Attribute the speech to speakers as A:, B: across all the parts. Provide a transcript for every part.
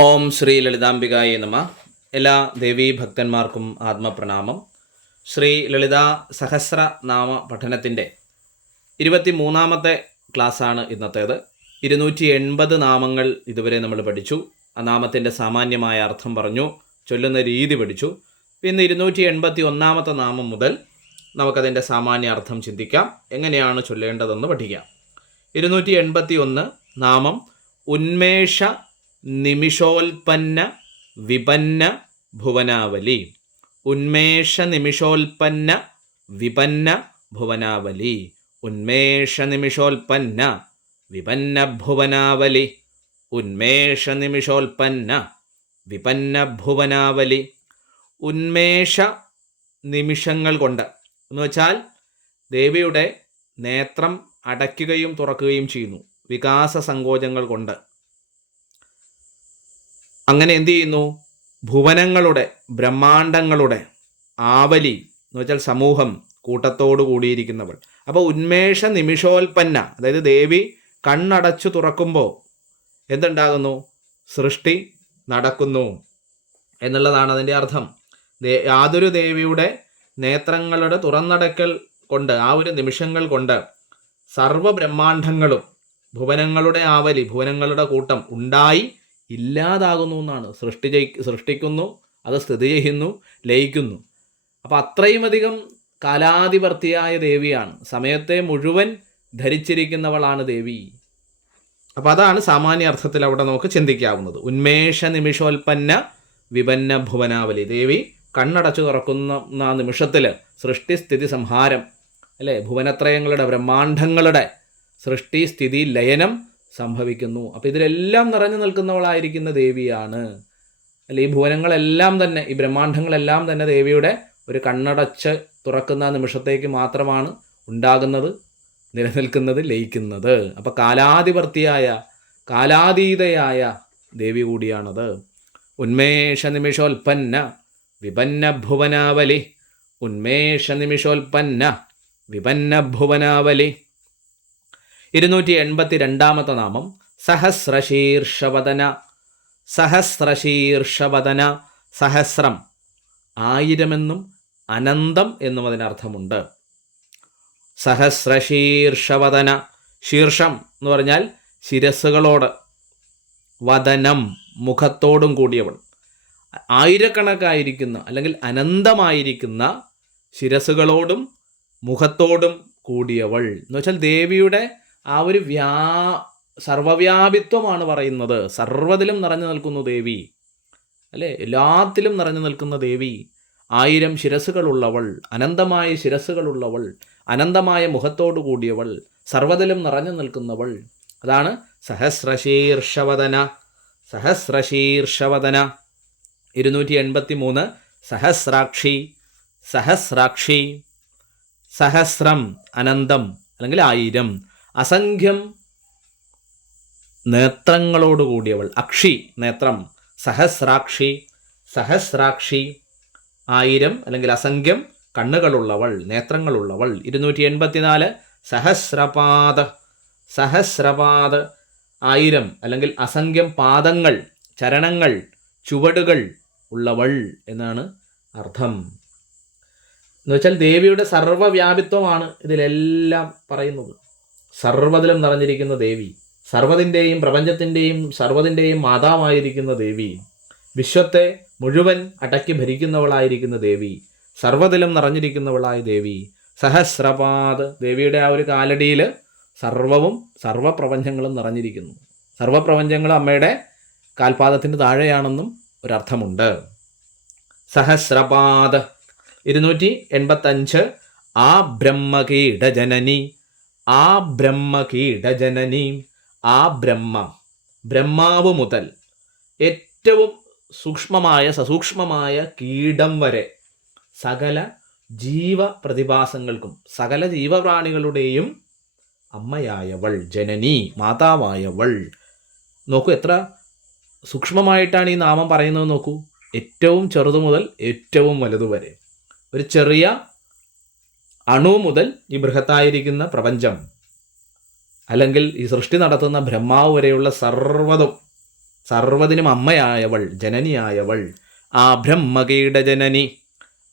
A: ഓം ശ്രീ ലളിതാംബികായ നമ. എല്ലാ ദേവീ ഭക്തന്മാർക്കും ആത്മപ്രണാമം. ശ്രീ ലളിതാ സഹസ്രനാമ പഠനത്തിന്റെ ഇരുപത്തി മൂന്നാമത്തെ ക്ലാസ്സാണ് ഇന്നത്തേത്. ഇരുന്നൂറ്റി എൺപത് നാമങ്ങൾ ഇതുവരെ നമ്മൾ പഠിച്ചു. ആ നാമത്തിന്റെ സാമാന്യമായ അർത്ഥം പറഞ്ഞു ചൊല്ലുന്ന രീതി പഠിച്ചു. പിന്നെ ഇരുന്നൂറ്റി എൺപത്തി ഒന്നാമത്തെ നാമം മുതൽ നമുക്കതിന്റെ സാമാന്യ അർത്ഥം ചിന്തിക്കാം. എങ്ങനെയാണ് ചൊല്ലേണ്ടതെന്ന് പഠിക്കാം. ഇരുന്നൂറ്റി എൺപത്തി ഒന്ന് നാമം ഉന്മേഷ നിമിഷോൽപ്പന്ന വിപന്ന ഭുവനാവലി. ഉന്മേഷ നിമിഷോൽപ്പന്ന വിപന്ന ഭുവനാവലി. ഉന്മേഷ നിമിഷോൽപ്പന്ന വിപന്ന ഭുവനാവലി. ഉന്മേഷ നിമിഷോൽപ്പന്ന വിപന്ന ഭുവനാവലി. ഉന്മേഷ നിമിഷങ്ങൾ കൊണ്ട് എന്ന് വെച്ചാൽ ദേവിയുടെ നേത്രം അടയ്ക്കുകയും തുറക്കുകയും ചെയ്യുന്നു. വികാസ സങ്കോചങ്ങൾ കൊണ്ട്. അങ്ങനെ എന്തു ചെയ്യുന്നു? ഭുവനങ്ങളുടെ ബ്രഹ്മാണ്ടങ്ങളുടെ ആവലി എന്ന് വെച്ചാൽ സമൂഹം കൂട്ടത്തോടു കൂടിയിരിക്കുന്നവൾ. അപ്പോൾ ഉന്മേഷ നിമിഷോൽപ്പന്ന അതായത് ദേവി കണ്ണടച്ചു തുറക്കുമ്പോൾ എന്തുണ്ടാകുന്നു? സൃഷ്ടി നടക്കുന്നു എന്നുള്ളതാണ് അതിന്റെ അർത്ഥം. യാതൊരു ദേവിയുടെ നേത്രങ്ങളുടെ തുറന്നടക്കൽ കൊണ്ട് ആ ഒരു നിമിഷങ്ങൾ കൊണ്ട് സർവ ബ്രഹ്മാണ്ഡങ്ങളും ഭുവനങ്ങളുടെ ആവലി ഭുവനങ്ങളുടെ കൂട്ടം ഉണ്ടായി ഇല്ലാതാകുന്നു എന്നാണ്. സൃഷ്ടി സൃഷ്ടിക്കുന്നു അത് സ്ഥിതി ചെയ്യുന്നു ലയിക്കുന്നു. അപ്പോൾ അത്രയും അധികം കാലാധിപർത്തിയായ ദേവിയാണ്. സമയത്തെ മുഴുവൻ ധരിച്ചിരിക്കുന്നവളാണ് ദേവി. അപ്പോൾ അതാണ് സാമാന്യ അർത്ഥത്തിൽ അവിടെ നമുക്ക് ചിന്തിക്കാവുന്നത്. ഉന്മേഷ നിമിഷോൽപ്പന്ന വിപന്ന ഭുവനാവലി. ദേവി കണ്ണടച്ചു തുറക്കുന്ന ആ നിമിഷത്തിൽ സൃഷ്ടി സ്ഥിതി സംഹാരം. അല്ലേ? ഭുവനത്രയങ്ങളുടെ ബ്രഹ്മാണ്ഡങ്ങളുടെ സൃഷ്ടി സ്ഥിതി ലയനം സംഭവിക്കുന്നു. അപ്പോൾ ഇതിലെല്ലാം നിറഞ്ഞു നിൽക്കുന്നവളായിരിക്കുന്ന ദേവിയാണ്. അല്ലെ ഈ ഭുവനങ്ങളെല്ലാം തന്നെ ഈ ബ്രഹ്മാണ്ഡങ്ങളെല്ലാം തന്നെ ദേവിയുടെ ഒരു കണ്ണടച്ച് തുറക്കുന്ന നിമിഷത്തേക്ക് മാത്രമാണ് ഉണ്ടാകുന്നത് നിലനിൽക്കുന്നത് ലയിക്കുന്നത്. അപ്പോൾ കാലാധിപർത്തിയായ കാലാതീതയായ ദേവി കൂടിയാണത്. ഉന്മേഷ നിമിഷോൽപ്പന്ന വിപന്ന ഭുവനാവലി. ഉന്മേഷ നിമിഷോൽപ്പന്ന വിപന്ന ഭുവനാവലി. ഇരുന്നൂറ്റി എൺപത്തി രണ്ടാമത്തെ നാമം സഹസ്രശീർഷവദന സഹസ്രശീർഷവദന സഹസ്രം. ആയിരമെന്നും അനന്തം എന്നും അതിനർത്ഥമുണ്ട്. സഹസ്രശീർഷവദന ശീർഷം എന്ന് പറഞ്ഞാൽ ശിരസ്സുകളോട് വദനം മുഖത്തോടും കൂടിയവൾ. ആയിരക്കണക്കായിരിക്കുന്ന അല്ലെങ്കിൽ അനന്തമായിരിക്കുന്ന ശിരസ്സുകളോടും മുഖത്തോടും കൂടിയവൾ. എന്ന് വെച്ചാൽ ദേവിയുടെ ആ ഒരു വ്യാ സർവവ്യാപിത്വമാണ് പറയുന്നത്. സർവതിലും നിറഞ്ഞു നിൽക്കുന്നു ദേവി. അല്ലേ? എല്ലാത്തിലും നിറഞ്ഞു നിൽക്കുന്ന ദേവി. ആയിരം ശിരസുകളുള്ളവൾ അനന്തമായ ശിരസുകളുള്ളവൾ അനന്തമായ മുഖത്തോടു കൂടിയവൾ സർവതിലും നിറഞ്ഞു നിൽക്കുന്നവൾ. അതാണ് സഹസ്രശീർഷവദന. സഹസ്രശീർഷവദന. ഇരുന്നൂറ്റി എൺപത്തി മൂന്ന് സഹസ്രാക്ഷി. സഹസ്രാക്ഷി. സഹസ്രം അനന്തം അല്ലെങ്കിൽ ആയിരം. അസംഖ്യം നേത്രങ്ങളോട് കൂടിയവൾ. അക്ഷി നേത്രം സഹസ്രാക്ഷി സഹസ്രാക്ഷി ആയിരം അല്ലെങ്കിൽ അസംഖ്യം കണ്ണുകളുള്ളവൾ നേത്രങ്ങളുള്ളവൾ. ഇരുന്നൂറ്റി എൺപത്തിനാല് സഹസ്രപാദ സഹസ്രപാദ ആയിരം അല്ലെങ്കിൽ അസംഖ്യം പാദങ്ങൾ ചരണങ്ങൾ ചുവടുകൾ ഉള്ളവൾ എന്നാണ് അർത്ഥം. എന്നുവെച്ചാൽ ദേവിയുടെ സർവവ്യാപിത്വമാണ് ഇതിലെല്ലാം പറയുന്നത്. സർവതിലും നിറഞ്ഞിരിക്കുന്ന ദേവി സർവതിന്റെയും പ്രപഞ്ചത്തിന്റെയും സർവതിന്റെയും മാതാവായിരിക്കുന്ന ദേവി വിശ്വത്തെ മുഴുവൻ അടക്കി ഭരിക്കുന്നവളായിരിക്കുന്ന ദേവി സർവതിലും നിറഞ്ഞിരിക്കുന്നവളായ ദേവി സഹസ്രപാദ് ദേവിയുടെ ആ ഒരു കാലടിയിൽ സർവവും സർവപ്രപഞ്ചങ്ങളും നിറഞ്ഞിരിക്കുന്നു. സർവപ്രപഞ്ചങ്ങളും അമ്മയുടെ കാൽപാദത്തിന് താഴെയാണെന്നും ഒരർത്ഥമുണ്ട്. സഹസ്രപാദ് ഇരുന്നൂറ്റി എൺപത്തഞ്ച് ആ ബ്രഹ്മകീടജനനി ആ ബ്രഹ്മ ബ്രഹ്മകീടജനനി ആ ബ്രഹ്മ ബ്രഹ്മാവ് മുതൽ ഏറ്റവും സൂക്ഷ്മമായ സസൂക്ഷ്മമായ കീടം വരെ സകല ജീവ പ്രതിഭാസങ്ങൾക്കും സകല ജീവപ്രാണികളുടെയും അമ്മയായവൾ ജനനി മാതാവായവൾ. നോക്കൂ എത്ര സൂക്ഷ്മമായിട്ടാണ് ഈ നാമം പറയുന്നത് നോക്കൂ. ഏറ്റവും ചെറുതു മുതൽ ഏറ്റവും വലുതു വരെ. ഒരു ചെറിയ അണു മുതൽ ഈ ബൃഹത്തായിരിക്കുന്ന പ്രപഞ്ചം അല്ലെങ്കിൽ ഈ സൃഷ്ടി നടത്തുന്ന ബ്രഹ്മാവ് വരെയുള്ള സർവതും സർവതിനും അമ്മയായവൾ ജനനിയായവൾ ആ ബ്രഹ്മകീടജനനി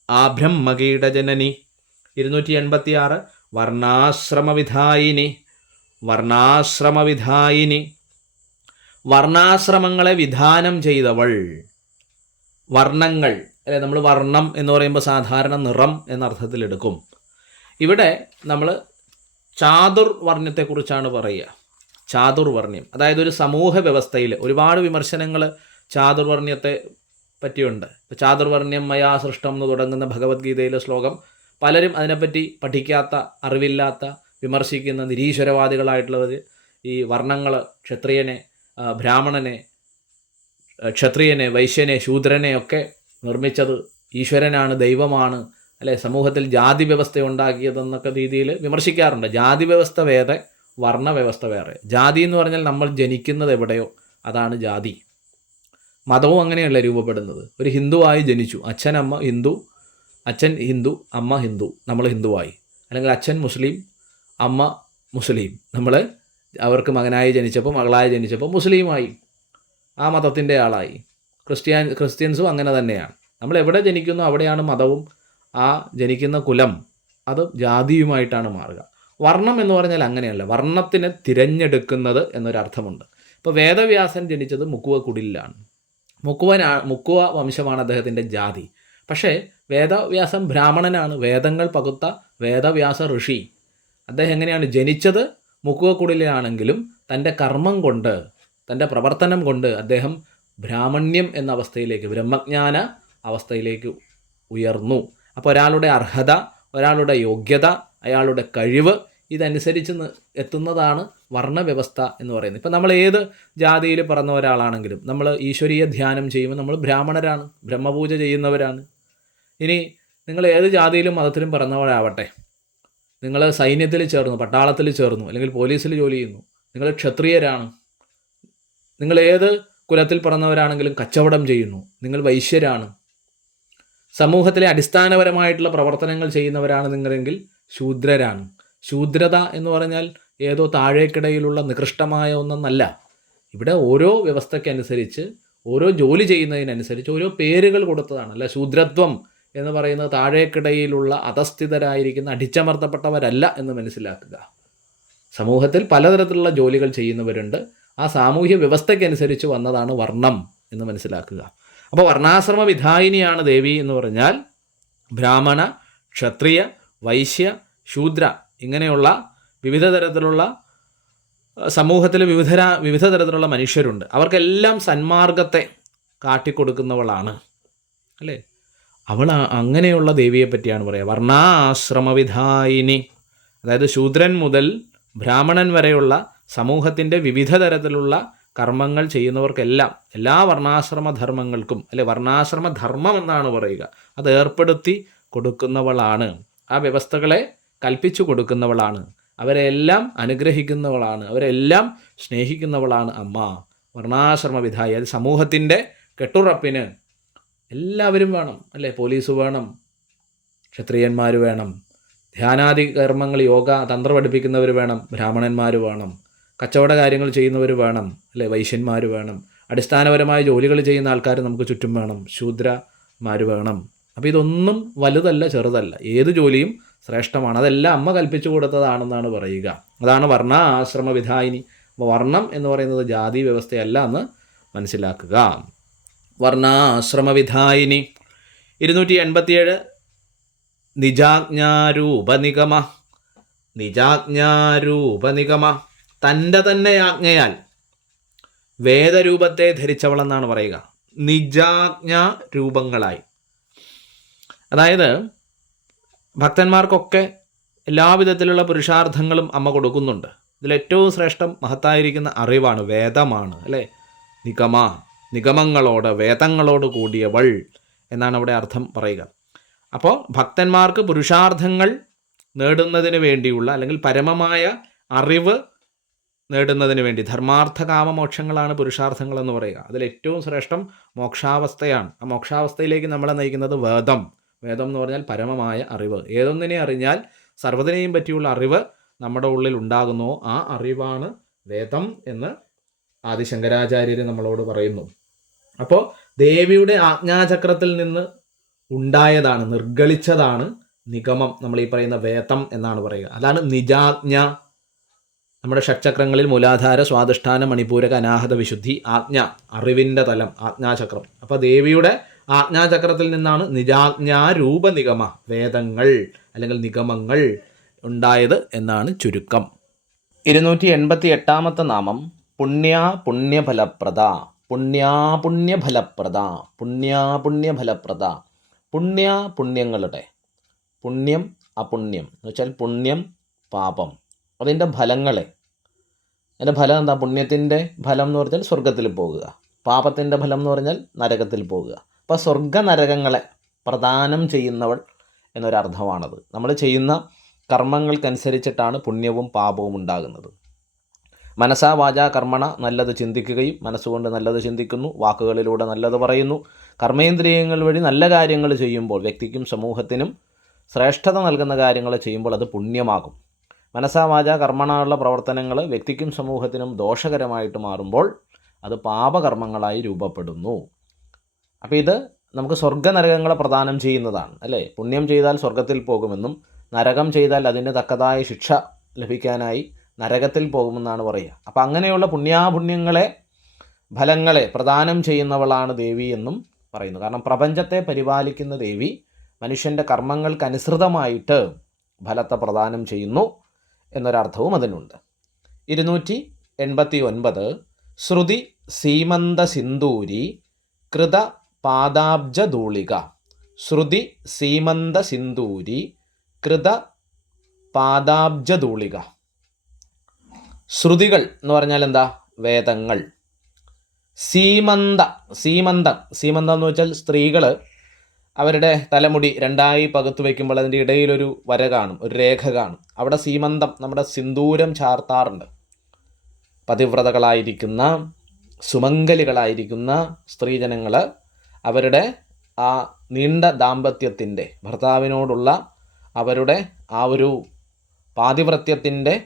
A: ആ ബ്രഹ്മകീടജനനി ഇരുന്നൂറ്റി എൺപത്തി ആറ് വർണാശ്രമവിധായിനി വർണാശ്രമവിധായിനി. വർണാശ്രമങ്ങളെ വിധാനം ചെയ്തവൾ. വർണങ്ങൾ അല്ലെ നമ്മൾ വർണം എന്ന് പറയുമ്പോൾ സാധാരണ നിറം എന്ന അർത്ഥത്തിലെടുക്കും ഇവിടെ നമ്മൾ ചാതുർവർണത്തെക്കുറിച്ചാണ് പറയുക. ചാതുർവർണ്യം അതായത് ഒരു സമൂഹ വ്യവസ്ഥയിൽ ഒരുപാട് വിമർശനങ്ങൾ ചാതുർവർണ്യത്തെ പറ്റിയുണ്ട്. ഇപ്പോൾ ചാതുർവർണ്യം മയാ സൃഷ്ടം എന്ന് തുടങ്ങുന്ന ഭഗവത്ഗീതയിലെ ശ്ലോകം പലരും അതിനെപ്പറ്റി പഠിക്കാത്ത അറിവില്ലാത്ത വിമർശിക്കുന്ന നിരീശ്വരവാദികളായിട്ടുള്ളവർ ഈ വർണങ്ങൾ ക്ഷത്രിയനെ ബ്രാഹ്മണനെ ക്ഷത്രിയനെ വൈശ്യനെ ശൂദ്രനെ ഒക്കെ നിർമ്മിച്ചത് ഈശ്വരനാണ് ദൈവമാണ് അല്ലെ? സമൂഹത്തിൽ ജാതി വ്യവസ്ഥ ഉണ്ടാക്കിയതെന്നൊക്കെ രീതിയിൽ വിമർശിക്കാറുണ്ട്. ജാതി വ്യവസ്ഥ വേറെ വർണ വ്യവസ്ഥ വേറെ. ജാതി എന്ന് പറഞ്ഞാൽ നമ്മൾ ജനിക്കുന്നത് എവിടെയോ അതാണ് ജാതി. മതവും അങ്ങനെയല്ല രൂപപ്പെടുന്നത്. ഒരു ഹിന്ദുവായി ജനിച്ചു. അച്ഛൻ അമ്മ ഹിന്ദു അച്ഛൻ ഹിന്ദു അമ്മ ഹിന്ദു നമ്മൾ ഹിന്ദുവായി. അല്ലെങ്കിൽ അച്ഛൻ മുസ്ലിം അമ്മ മുസ്ലിം. നമ്മൾ അവർക്ക് മകനായി ജനിച്ചപ്പോൾ മകളായി ജനിച്ചപ്പോൾ മുസ്ലിമായി. ആ മതത്തിന്റെ ആളായി. ക്രിസ്ത്യാൻ ക്രിസ്ത്യൻസും അങ്ങനെ തന്നെയാണ്. നമ്മൾ എവിടെ ജനിക്കുന്നു അവിടെയാണ് മതവും ആ ജനിക്കുന്ന കുലം അത് ജാതിയുമായിട്ടാണ് മാറുക. വർണം എന്ന് പറഞ്ഞാൽ അങ്ങനെയല്ല. വർണത്തിനെ തിരഞ്ഞെടുക്കുന്നത് എന്നൊരർത്ഥമുണ്ട്. ഇപ്പോൾ വേദവ്യാസൻ ജനിച്ചത് മുക്കുവ കുടിലാണ് മുക്കുവനാ മുക്കുവ വംശമാണ് അദ്ദേഹത്തിന്റെ ജാതി. പക്ഷേ വേദവ്യാസം ബ്രാഹ്മണനാണ്. വേദങ്ങൾ പകുത്ത വേദവ്യാസ ഋഷി. അദ്ദേഹം എങ്ങനെയാണ് ജനിച്ചത്? മുക്കുവക്കുടിലാണെങ്കിലും തന്റെ കർമ്മം കൊണ്ട് തന്റെ പ്രവർത്തനം കൊണ്ട് അദ്ദേഹം ബ്രാഹ്മണ്യം എന്ന അവസ്ഥയിലേക്ക് ബ്രഹ്മജ്ഞാന അവസ്ഥയിലേക്ക് ഉയർന്നു. അപ്പോൾ ഒരാളുടെ അർഹത ഒരാളുടെ യോഗ്യത അയാളുടെ കഴിവ് ഇതനുസരിച്ച് എത്തുന്നതാണ് വർണവ്യവസ്ഥ എന്ന് പറയുന്നത്. ഇപ്പം നമ്മൾ ഏത് ജാതിയിൽ പിറന്ന ഒരാളാണെങ്കിലും നമ്മൾ ഈശ്വരീയ ധ്യാനം ചെയ്യുമ്പോൾ നമ്മൾ ബ്രാഹ്മണരാണ് ബ്രഹ്മപൂജ ചെയ്യുന്നവരാണ്. ഇനി നിങ്ങൾ ഏത് ജാതിയിലും മതത്തിലും പിറന്നവരാവട്ടെ. നിങ്ങൾ സൈന്യത്തിൽ ചേർന്നു പട്ടാളത്തിൽ ചേർന്നു അല്ലെങ്കിൽ പോലീസിൽ ജോലി ചെയ്യുന്നു നിങ്ങൾ ക്ഷത്രിയരാണ്. നിങ്ങൾ ഏത് കുലത്തിൽ പിറന്നവരാണെങ്കിലും കച്ചവടം ചെയ്യുന്നു നിങ്ങൾ വൈശ്യരാണ്. സമൂഹത്തിലെ അടിസ്ഥാനപരമായിട്ടുള്ള പ്രവർത്തനങ്ങൾ ചെയ്യുന്നവരാണ് നിങ്ങളെങ്കിൽ ശൂദ്രരാണ്. ശൂദ്രത എന്ന് പറഞ്ഞാൽ ഏതോ താഴേക്കിടയിലുള്ള നികൃഷ്ടമായ ഒന്നല്ല. ഇവിടെ ഓരോ വ്യവസ്ഥയ്ക്കനുസരിച്ച് ഓരോ ജോലി ചെയ്യുന്നതിനനുസരിച്ച് ഓരോ പേരുകൾ കൊടുത്തതാണ്. അല്ല ശൂദ്രത്വം എന്ന് പറയുന്നത് താഴേക്കിടയിലുള്ള അധസ്ഥിതരായിരിക്കുന്ന അടിച്ചമർത്തപ്പെട്ടവരല്ല എന്ന് മനസ്സിലാക്കുക. സമൂഹത്തിൽ പലതരത്തിലുള്ള ജോലികൾ ചെയ്യുന്നവരുണ്ട്. ആ സാമൂഹ്യ വ്യവസ്ഥയ്ക്കനുസരിച്ച് വന്നതാണ് വർണം എന്ന് മനസ്സിലാക്കുക. അപ്പോൾ വർണാശ്രമ വിധായിനിയാണ് ദേവി എന്ന് പറഞ്ഞാൽ ബ്രാഹ്മണ ക്ഷത്രിയ വൈശ്യ ശൂദ്ര ഇങ്ങനെയുള്ള വിവിധ തരത്തിലുള്ള സമൂഹത്തിൽ വിവിധ വിവിധ തരത്തിലുള്ള മനുഷ്യരുണ്ട്. അവർക്കെല്ലാം സന്മാർഗത്തെ കാട്ടിക്കൊടുക്കുന്നവളാണ്. അല്ലേ? അവൾ അങ്ങനെയുള്ള ദേവിയെ പറ്റിയാണ് പറയുക. വർണാശ്രമവിധായിനി അതായത് ശൂദ്രൻ മുതൽ ബ്രാഹ്മണൻ വരെയുള്ള സമൂഹത്തിന്റെ വിവിധ തരത്തിലുള്ള കർമ്മങ്ങൾ ചെയ്യുന്നവർക്കെല്ലാം എല്ലാ വർണാശ്രമ ധർമ്മങ്ങൾക്കും അല്ലെ വർണാശ്രമ ധർമ്മം എന്നാണ് പറയുക അത് ഏർപ്പെടുത്തി കൊടുക്കുന്നവളാണ്. ആ വ്യവസ്ഥകളെ കൽപ്പിച്ചു കൊടുക്കുന്നവളാണ്. അവരെല്ലാം അനുഗ്രഹിക്കുന്നവളാണ്. അവരെല്ലാം സ്നേഹിക്കുന്നവളാണ് അമ്മ. വർണാശ്രമ വിധായി അത് സമൂഹത്തിന്റെ കെട്ടുറപ്പിന് എല്ലാവരും വേണം അല്ലേ പോലീസ് വേണം ക്ഷത്രിയന്മാർ വേണം ധ്യാനാദി കർമ്മങ്ങൾ യോഗ തന്ത്രം പഠിപ്പിക്കുന്നവർ വേണം ബ്രാഹ്മണന്മാർ വേണം കച്ചവട കാര്യങ്ങൾ ചെയ്യുന്നവർ വേണം അല്ലെ? വൈശ്യന്മാർ വേണം. അടിസ്ഥാനപരമായ ജോലികൾ ചെയ്യുന്ന ആൾക്കാർ നമുക്ക് ചുറ്റും വേണം. ശൂദ്രമാർ വേണം. അപ്പോൾ ഇതൊന്നും വലുതല്ല ചെറുതല്ല. ഏത് ജോലിയും ശ്രേഷ്ഠമാണ്. അതെല്ലാം അമ്മ കൽപ്പിച്ചു കൊടുത്തതാണെന്നാണ് പറയുക. അതാണ് വർണ ആശ്രമ വിധായിനി. വർണം എന്ന് പറയുന്നത് ജാതി വ്യവസ്ഥയല്ല എന്ന് മനസ്സിലാക്കുക. വർണാശ്രമവിധായിനി ഇരുന്നൂറ്റി എൺപത്തിയേഴ് നിജാജ്ഞാരൂപനിഗമ. നിജാജ്ഞാരൂപനിഗമ. തന്റെ തന്നെ ആജ്ഞയാൽ വേദരൂപത്തെ ധരിച്ചവളെന്നാണ് പറയുക. നിജാജ്ഞ രൂപങ്ങളായി. അതായത് ഭക്തന്മാർക്കൊക്കെ എല്ലാവിധത്തിലുള്ള പുരുഷാർത്ഥങ്ങളും അമ്മ കൊടുക്കുന്നുണ്ട്. ഇതിലേറ്റവും ശ്രേഷ്ഠം മഹത്തായിരിക്കുന്ന അറിവാണ് വേദമാണ് അല്ലേ? നിഗമ നിഗമങ്ങളോട് വേദങ്ങളോട് കൂടിയവൾ എന്നാണ് അവിടെ അർത്ഥം പറയുക. അപ്പോൾ ഭക്തന്മാർക്ക് പുരുഷാർത്ഥങ്ങൾ നേടുന്നതിന് വേണ്ടിയുള്ള അല്ലെങ്കിൽ പരമമായ അറിവ് നേടുന്നതിന് വേണ്ടി. ധർമാർത്ഥ കാമമോക്ഷങ്ങളാണ് പുരുഷാർത്ഥങ്ങൾ എന്ന് പറയുക. അതിൽ ഏറ്റവും ശ്രേഷ്ഠം മോക്ഷാവസ്ഥയാണ്. ആ മോക്ഷാവസ്ഥയിലേക്ക് നമ്മളെ നയിക്കുന്നത് വേദം. വേദം എന്ന് പറഞ്ഞാൽ പരമമായ അറിവ്. ഏതൊന്നിനെ അറിഞ്ഞാൽ സർവതിനെയും പറ്റിയുള്ള അറിവ് നമ്മുടെ ഉള്ളിൽ ഉണ്ടാകുന്നു. ആ അറിവാണ് വേദം എന്ന് ആദിശങ്കരാചാര്യർ നമ്മളോട് പറയുന്നു. അപ്പോൾ ദേവിയുടെ ആജ്ഞാചക്രത്തിൽ നിന്ന് ഉണ്ടായതാണ് നിർഗളിച്ചതാണ് നിഗമം. നമ്മൾ ഈ പറയുന്ന വേദം എന്നാണ് പറയുക. അതാണ് നിജാജ്ഞ നമ്മുടെ ഷഡ്ചക്രങ്ങളിൽ മൂലാധാര സ്വാധിഷ്ഠാന മണിപൂരക അനാഹത വിശുദ്ധി ആജ്ഞ അറിവിന്റെ തലം ആജ്ഞാചക്രം. അപ്പോൾ ദേവിയുടെ ആജ്ഞാചക്രത്തിൽ നിന്നാണ് നിജാജ്ഞാരൂപ നിഗമ വേദങ്ങൾ അല്ലെങ്കിൽ നിഗമങ്ങൾ ഉണ്ടായത് എന്നാണ് ചുരുക്കം. ഇരുന്നൂറ്റി എൺപത്തി എട്ടാമത്തെ നാമം പുണ്യ പുണ്യഫലപ്രദ പുണ്യാപുണ്യഫലപ്രദ പുണ്യാപുണ്യഫലപ്രദ പുണ്യ പുണ്യങ്ങളുടെ പുണ്യം അപുണ്യം. എന്ന് വെച്ചാൽ പുണ്യം പാപം. അതിന്റെ ഫലങ്ങളെ. അതിന്റെ ഫലം എന്താ? പുണ്യത്തിന്റെ ഫലം എന്ന് പറഞ്ഞാൽ സ്വർഗത്തിൽ പോകുക. പാപത്തിന്റെ ഫലം എന്ന് പറഞ്ഞാൽ നരകത്തിൽ പോകുക. അപ്പോൾ സ്വർഗ നരകങ്ങളെ പ്രദാനം ചെയ്യുന്നവൾ എന്നൊരർത്ഥമാണത്. നമ്മൾ ചെയ്യുന്ന കർമ്മങ്ങൾക്കനുസരിച്ചിട്ടാണ് പുണ്യവും പാപവും ഉണ്ടാകുന്നത്. മനസ്സാ വാചാ കർമ്മണ നല്ലത് ചിന്തിക്കുകയും മനസ്സുകൊണ്ട് നല്ലത് ചിന്തിക്കുന്നു വാക്കുകളിലൂടെ നല്ലത് പറയുന്നു. കർമ്മേന്ദ്രിയങ്ങൾ വഴി നല്ല കാര്യങ്ങൾ ചെയ്യുമ്പോൾ വ്യക്തിക്കും സമൂഹത്തിനും ശ്രേഷ്ഠത നൽകുന്ന കാര്യങ്ങൾ ചെയ്യുമ്പോൾ അത് പുണ്യമാകും. മനസ്സാ വാച കർമ്മണമുള്ള പ്രവർത്തനങ്ങൾ വ്യക്തിക്കും സമൂഹത്തിനും ദോഷകരമായിട്ട് മാറുമ്പോൾ അത് പാപകർമ്മങ്ങളായി രൂപപ്പെടുന്നു. അപ്പോൾ ഇത് നമുക്ക് സ്വർഗനരകങ്ങളെ പ്രദാനം ചെയ്യുന്നതാണ് അല്ലേ? പുണ്യം ചെയ്താൽ സ്വർഗത്തിൽ പോകുമെന്നും നരകം ചെയ്താൽ അതിന് തക്കതായ ശിക്ഷ ലഭിക്കാനായി നരകത്തിൽ പോകുമെന്നാണ് പറയുക. അപ്പം അങ്ങനെയുള്ള പുണ്യാപുണ്യങ്ങളെ ഫലങ്ങളെ പ്രദാനം ചെയ്യുന്നവളാണ് ദേവി എന്നും പറയുന്നു. കാരണം പ്രപഞ്ചത്തെ പരിപാലിക്കുന്ന ദേവി മനുഷ്യന്റെ കർമ്മങ്ങൾക്കനുസൃതമായിട്ട് ഫലത്തെ പ്രദാനം ചെയ്യുന്നു. എന്നൊരർത്ഥവും അതിനുണ്ട് ഇരുന്നൂറ്റി എൺപത്തി ഒൻപത് ശ്രുതി സീമന്ത സിന്ദൂരി കൃത പാദാബ്ജൂളിക ശ്രുതി സീമന്ത സിന്ദൂരി കൃത പാദാബ്ജൂളിക ശ്രുതികൾ എന്ന് പറഞ്ഞാൽ എന്താ? വേദങ്ങൾ. സീമന്ത സീമന്തം സീമന്തം എന്ന് വെച്ചാൽ സ്ത്രീകൾ അവരുടെ തലമുടി രണ്ടായി പകുത്തു വയ്ക്കുമ്പോൾ അതിന്റെ ഇടയിലൊരു വര കാണും ഒരു രേഖ കാണും. അവിടെ സീമന്തം നമ്മുടെ സിന്ദൂരം ചാർത്താറുണ്ട്. പതിവ്രതകളായിരിക്കുന്ന സുമംഗലികളായിരിക്കുന്ന സ്ത്രീജനങ്ങൾ അവരുടെ ആ നീണ്ട ദാമ്പത്യത്തിന്റെ ഭർത്താവിനോടുള്ള അവരുടെ ആ ഒരു പാതിവ്രത്യത്തിന്റെ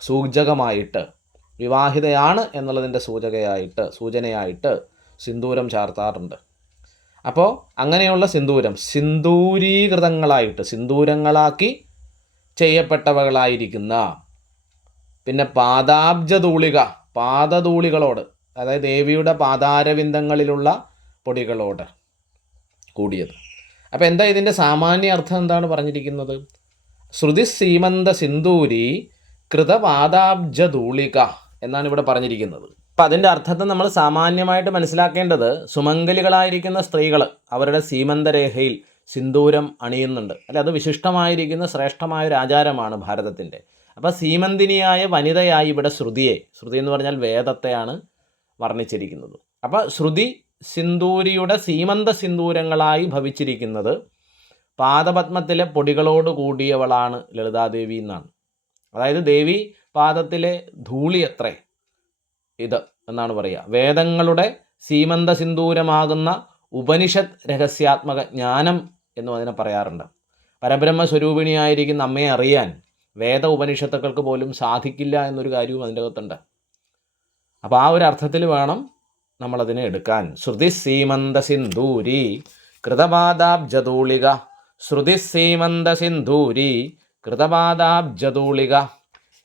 A: സൂചകമായിട്ട് വിവാഹിതയാണ് എന്നുള്ളതിന്റെ സൂചകയായിട്ട് സൂചനയായിട്ട് സിന്ദൂരം ചാർത്താറുണ്ട്. അപ്പോൾ അങ്ങനെയുള്ള സിന്ദൂരം സിന്ദൂരീകൃതങ്ങളായിട്ട് സിന്ദൂരങ്ങളാക്കി ചെയ്യപ്പെട്ടവകളായിരിക്കുന്ന പിന്നെ പാദാബ്ജതൂളിക പാദതൂളികളോട് അതായത് ദേവിയുടെ പാതാരവിന്ദങ്ങളിലുള്ള പൊടികളോട് കൂടിയത്. അപ്പോൾ എന്താ ഇതിന്റെ സാമാന്യ അർത്ഥം എന്താണ് പറഞ്ഞിരിക്കുന്നത്? ശ്രുതി സീമന്ത സിന്ദൂരി കൃതപാദാബ്ജതൂളിക എന്നാണ് ഇവിടെ പറഞ്ഞിരിക്കുന്നത്. അപ്പം അതിന്റെ അർത്ഥത്തെ നമ്മൾ സാമാന്യമായിട്ട് മനസ്സിലാക്കേണ്ടത് സുമംഗലികളായിരിക്കുന്ന സ്ത്രീകൾ അവരുടെ സീമന്തരേഖയിൽ സിന്ദൂരം അണിയുന്നുണ്ട്. അല്ലെ അത് വിശിഷ്ടമായിരിക്കുന്ന ശ്രേഷ്ഠമായ ഒരു ആചാരമാണ് ഭാരതത്തിന്റെ അപ്പോൾ സീമന്തിനിയായ വനിതയായി ഇവിടെ ശ്രുതിയെ ശ്രുതി എന്ന് പറഞ്ഞാൽ വേദത്തെയാണ് വർണിച്ചിരിക്കുന്നത്. അപ്പോൾ ശ്രുതി സിന്ദൂരിയുടെ സീമന്ത സിന്ദൂരങ്ങളായി ഭവിച്ചിരിക്കുന്നത് പാദപത്മത്തിലെ പൊടികളോട് കൂടിയവളാണ് ലളിതാദേവി എന്നാണ്. അതായത് ദേവി പാദത്തിലെ ധൂളി എത്രേ? ഇത് എന്നാണ് പറയുക. വേദങ്ങളുടെ സീമന്ത സിന്ദൂരമാകുന്ന ഉപനിഷത്ത് രഹസ്യാത്മക ജ്ഞാനം എന്നും അതിനെ പറയാറുണ്ട്. പരബ്രഹ്മ സ്വരൂപിണിയായിരിക്കുന്ന അമ്മയെ അറിയാൻ വേദ ഉപനിഷത്തുക്കൾക്ക് പോലും സാധിക്കില്ല എന്നൊരു കാര്യവും അതിന്റെ അകത്തുണ്ട്. അപ്പോൾ ആ ഒരു അർത്ഥത്തിൽ വേണം നമ്മളതിനെ എടുക്കാൻ. ശ്രുതി സീമന്ത സിന്ദൂരി കൃതപാദാബ്ജതൂളിക. ശ്രുതി സീമന്ത സിന്ദൂരി കൃതപാദാബ്ജതൂളിക.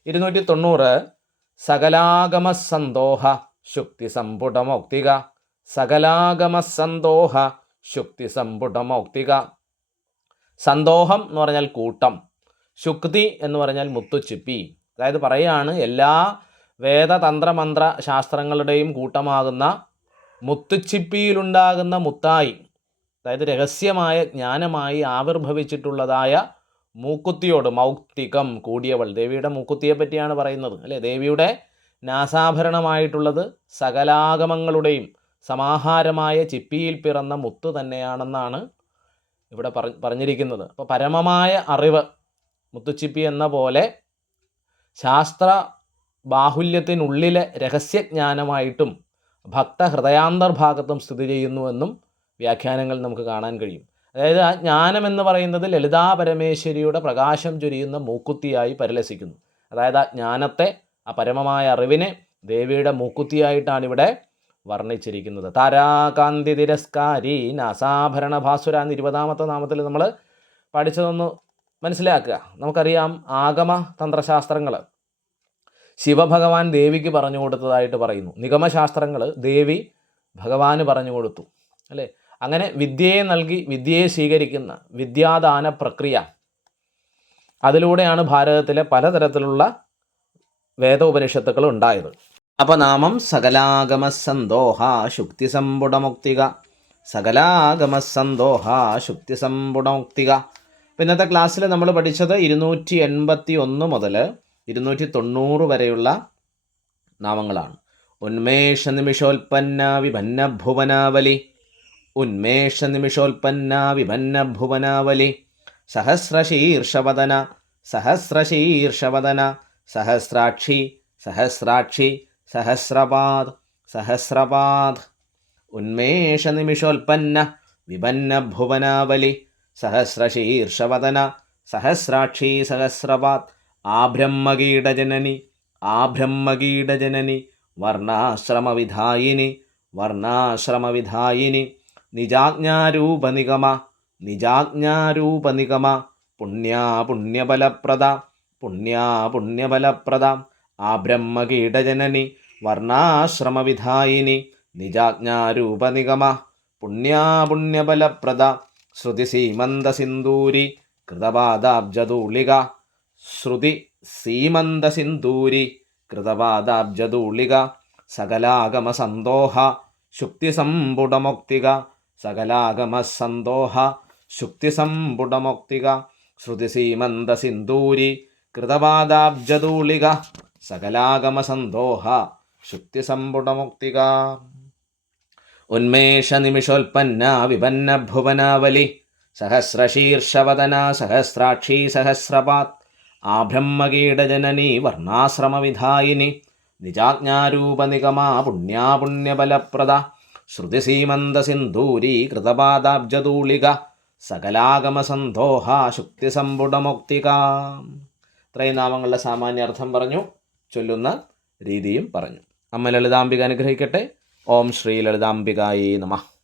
A: ഇരുന്നൂറ്റി തൊണ്ണൂറ് സകലാഗമസന്തോഹ ശുക്തി സമ്പുടമൗക്തിക സകലാഗമസന്തോഹ ശുക്തി സമ്പുടമൗക്തിക സന്തോഹം എന്ന് പറഞ്ഞാൽ കൂട്ടം. ശുക്തി എന്ന് പറഞ്ഞാൽ മുത്തുച്ചിപ്പി. അതായത് പറയുകയാണ് എല്ലാ വേദതന്ത്രമന്ത്ര ശാസ്ത്രങ്ങളുടെയും കൂട്ടമാകുന്ന മുത്തുച്ചിപ്പിയിലുണ്ടാകുന്ന മുത്തായി. അതായത് രഹസ്യമായ ജ്ഞാനമായി ആവിർഭവിച്ചിട്ടുള്ളതായ മൂക്കുത്തിയോട് മൗക്തികം കൂടിയവൾ. ദേവിയുടെ മൂക്കുത്തിയെ പറ്റിയാണ് പറയുന്നത് അല്ലേ? ദേവിയുടെ നാസാഭരണമായിട്ടുള്ളത് സകലാഗമങ്ങളുടെയും സമാഹാരമായ ചിപ്പിയിൽ പിറന്ന മുത്ത് തന്നെയാണെന്നാണ് ഇവിടെ പറ പറഞ്ഞിരിക്കുന്നത്. അപ്പോൾ പരമമായ അറിവ് മുത്തുച്ചിപ്പി എന്ന പോലെ ശാസ്ത്ര ബാഹുല്യത്തിനുള്ളിലെ രഹസ്യജ്ഞാനമായിട്ടും ഭക്തഹൃദയാന്തർഭാഗത്തും സ്ഥിതി ചെയ്യുന്നുവെന്നും വ്യാഖ്യാനങ്ങൾ നമുക്ക് കാണാൻ കഴിയും. അതായത് ആ ജ്ഞാനം എന്ന് പറയുന്നത് ലളിതാ പരമേശ്വരിയുടെ പ്രകാശം ചൊരിയുന്ന മൂക്കുത്തിയായി പരിലസിക്കുന്നു. അതായത് ആ ജ്ഞാനത്തെ ആ പരമമായ അറിവിനെ ദേവിയുടെ മൂക്കുത്തിയായിട്ടാണ് ഇവിടെ വർണിച്ചിരിക്കുന്നത്. താരാകാന്തി തിരസ്കാരി നാസാഭരണ ഭാസുര എന്ന ഇരുപതാമത്തെ നാമത്തിൽ നമ്മൾ പഠിച്ചതൊന്ന് മനസ്സിലാക്കുക. നമുക്കറിയാം ആഗമ തന്ത്രശാസ്ത്രങ്ങൾ ശിവഭഗവാൻ ദേവിക്ക് പറഞ്ഞു കൊടുത്തതായിട്ട് പറയുന്നു. നിഗമശാസ്ത്രങ്ങൾ ദേവി ഭഗവാന് പറഞ്ഞു കൊടുത്തു. അല്ലേ? അങ്ങനെ വിദ്യയെ നൽകി വിദ്യയെ സ്വീകരിക്കുന്ന വിദ്യാദാന പ്രക്രിയ. അതിലൂടെയാണ് ഭാരതത്തിലെ പലതരത്തിലുള്ള വേദോപനിഷത്തുക്കൾ ഉണ്ടായത് അപ്പോൾ നാമം സകലാഗമസന്തോഹ ശുക്തിസമ്പുടമുക്തിക സകലാഗമസന്തോഹ ശുക്തിസമ്പുടമുക്തിക ഇന്നത്തെ ക്ലാസ്സിൽ നമ്മൾ പഠിച്ചത് ഇരുന്നൂറ്റി എൺപത്തി ഒന്ന് മുതൽ ഇരുന്നൂറ്റി തൊണ്ണൂറ് വരെയുള്ള നാമങ്ങളാണ്. ഉന്മേഷ നിമിഷോൽപ്പന്ന വിഭന്ന ഭുവനാവലി ഉന്മേഷ നിമിഷോൽപ്പന്ന വിഭന്ന ഭുവനാവലി. സഹസ്രശീർഷവദന സഹസ്രശീർഷവദന സഹസ്രാക്ഷി സഹസ്രാക്ഷി സഹസ്രപാദ് സഹസ്രപാദ്. ഉന്മേഷ നിമിഷോൽപ്പന്ന വിപന്ന ഭുവനാവലി സഹസ്രശീർഷവദന സഹസ്രാക്ഷി സഹസ്രപാത് ആബ്രഹ്മകീടജനനി ആബ്രഹ്മകീടജനനി വർണാശ്രമവിധായിനി വർണാശ്രമവിധായിനി. നിജാജ്ഞാരൂപനിഗമ നിജാജ്ഞാരൂപനിഗമ പുണ്യാ പുണ്യബലപ്രദ പുണ്യാ പുണ്യബലപ്രദ ആ ബ്രഹ്മകീടജനനി വർണാശ്രമവിധായിനി നിജാജ്ഞാരൂപനിഗമ പുണ്യാ പുണ്യബലപ്രദ ശ്രുതിസീമന്തസിന്ദൂരി കൃതപാദാബ്ജതൂളിക ശ്രുതി സീമന്തസിന്ദൂരി കൃതപാദാബ്ജതൂളിക സകലാഗമസന്തോഹ ശുക്തിസമ്പുടമുക്തിക സകലാഗമസന്തോഹ ശുക്തിസമ്പുടമുക്തിക ശ്രുതിസീമന്തസിന്ദൂരി കൃതപാദാബ്ജതൂളിക സകലാഗമസന്തോഹ ശുക്തിസമ്പുടമുക്തിക ഉന്മേഷനിമിഷോൽപ്പന്ന വിപന്ന ഭുവനാവലി സഹസ്രശീർഷവദന സഹസ്രാക്ഷി സഹസ്രപാത് ആബ്രഹ്മകീടജനനി വർണാശ്രമവിധായിനി നിജാജ്ഞാരൂപനിഗമാ പുണ്യാപുണ്യബലപ്രദ ശ്രുതിസീമന്തസിന്ദൂരീ കൃതപാദാബ്ജതൂളിക സകലാഗമസന്തോഹ ശുക്തിസമ്പുടമുക്തിക ഇത്രയും നാമങ്ങളുടെ സാമാന്യാർത്ഥം പറഞ്ഞു ചൊല്ലുന്ന രീതിയും പറഞ്ഞു. അമ്മ ലളിതാംബിക അനുഗ്രഹിക്കട്ടെ. ഓം ശ്രീ ലളിതാംബികായി നമഃ.